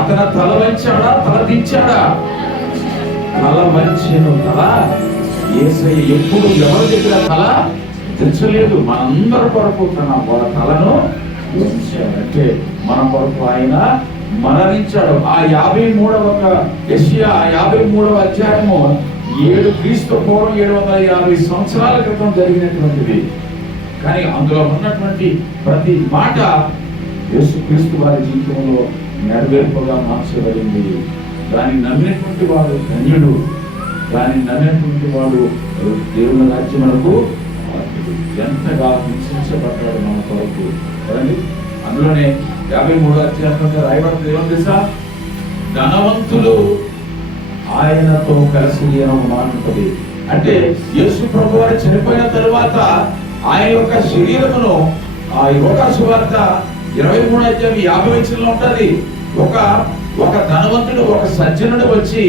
అతను తల వంచాడా, తల దించాడా? తల వంచెను. తల యేసయ్య ఎప్పుడు ఎవరి దగ్గర తల దించలేదు. మనందరి కొరకు తన తలను వంచాడు. అంటే మన కొరకు ఆయన మరణించాడు. ఆ 53వ యెషయా 53వ అధ్యాయము 7 క్రీస్తు పూర్వం 750 సంవత్సరాల క్రితం జరిగినటువంటిది. కానీ అందులో ఉన్నటువంటి ప్రతి మాట యేసుక్రీస్తు వారి జీవితంలో నెరవేర్పుగా మార్చబడింది. దాన్ని నమ్మినటువంటి వాడు ధన్యుడు. దాన్ని నమ్మినటువంటి వాడు దేవుని రాజ్యమునకు ఎంతగా హింసించబడ్డాడు మన కొరకు కదండి. అందులోనే 53వ అధ్యాయంలో రాయబడింది ఏమని తెలుసా? ధనవంతులు ఆయనతో కలిసి మాట్లాడుతుంది. అంటే యేసు ప్రభు వారు చనిపోయిన తరువాత ఆయన యొక్క శరీరమును ఆ యోగా సువార్త 23వ అధ్యాయం 50 వచనంలో ఉంటది. ఒక ధనవంతుడు, ఒక సజ్జనుడు వచ్చి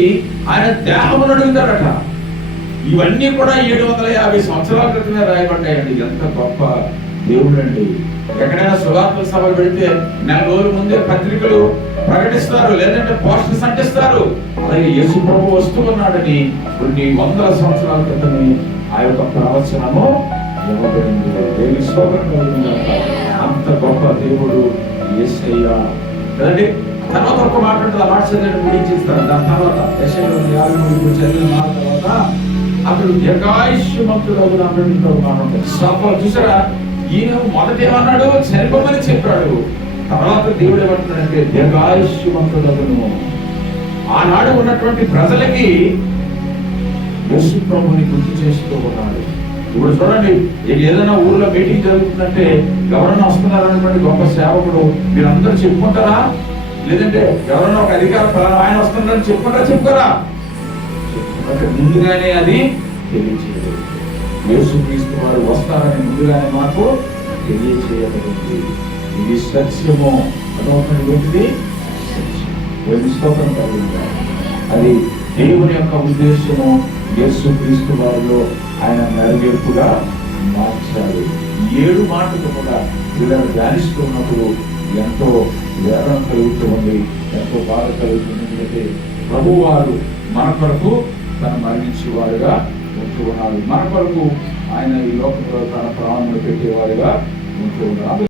ఆయన దేహమును అడుగుతాడట. ఇవన్నీ కూడా 750 సంవత్సరాల క్రితమే రాయబడ్డాయండి. ఎంత గొప్ప దేవుడు అండి. ఎక్కడైనా సువార్తల సభలు పెడితే 4 రోజుల ముందే పత్రికలు ప్రకటిస్తారు, లేదంటే పోస్టర్స్ అంటిస్తారు. అలాగే యేసు ప్రభు వస్తూ ఉన్నాడని కొన్ని వందల సంవత్సరాల క్రితమే ఆ యొక్క ప్రవచనము ఇవ్వబడింది. దేవుని స్తోత్రం కలుగునుగాక. అంత గొప్ప దేవుడు యేసయ్య కదండి. తర్వాత ఒక మాట ఉంటుంది. ఆ మాట చదివి ముగించేస్తారు. దాని తర్వాత యెషయాలో 53 చదివిన మాట తర్వాత అతడు దీర్ఘాయుష్యమంతుడు అన్నటువంటి ఒక మాట ఉంటుంది. సభలో చూసారా, ఈయన మొదట ఏమన్నాడు? చనిపోమని చెప్పాడు. తర్వాత దేవుడు ఏమంటున్నాడంటే దీర్ఘాయుష్యమంతుడగును. ఆనాడు ఉన్నటువంటి ప్రజలకి యేసు ప్రభుని గుర్తు చేస్తూ ఉన్నాడు. ఇప్పుడు చూడండి, ఏదైనా ఊర్లో మీటింగ్ జరుగుతుందంటే ఎవరన్నా వస్తున్నారన్నటువంటి గొప్ప సేవకుడు మీరందరూ చెప్పుకుంటారా? లేదంటే ఎవరన్నా ఒక అధికారం ఆయన వస్తున్నారని చెప్పుకోరా? అంటే ముందుగానే అది తెలియచేయలేదు. యేసుక్రీస్తు వారు వస్తారని ముందుగానే మాకు తెలియచేయబడింది. ఇది సత్యము అదొకటి స్తోత్రం కలిగింది. అది దేవుని యొక్క ఉద్దేశము. యేసుక్రీస్తు వారిలో ఆయన నెరవేర్పుగా మార్చాడు. 7 మాటలు కూడా వీళ్ళని ధ్యానిస్తున్నప్పుడు ఎంతో వేదన కలుగుతూ ఉంది, ఎంతో బాధ కలుగుతుంది. ఎందుకంటే ప్రభు వారు మన కొరకు తను మరణించేవారుగా ఉంటూ ఉన్నారు. మన కొరకు ఆయన ఈ లోకంలో తన ప్రాణములు పెట్టేవారుగా ఉంటూ ఉన్నారు.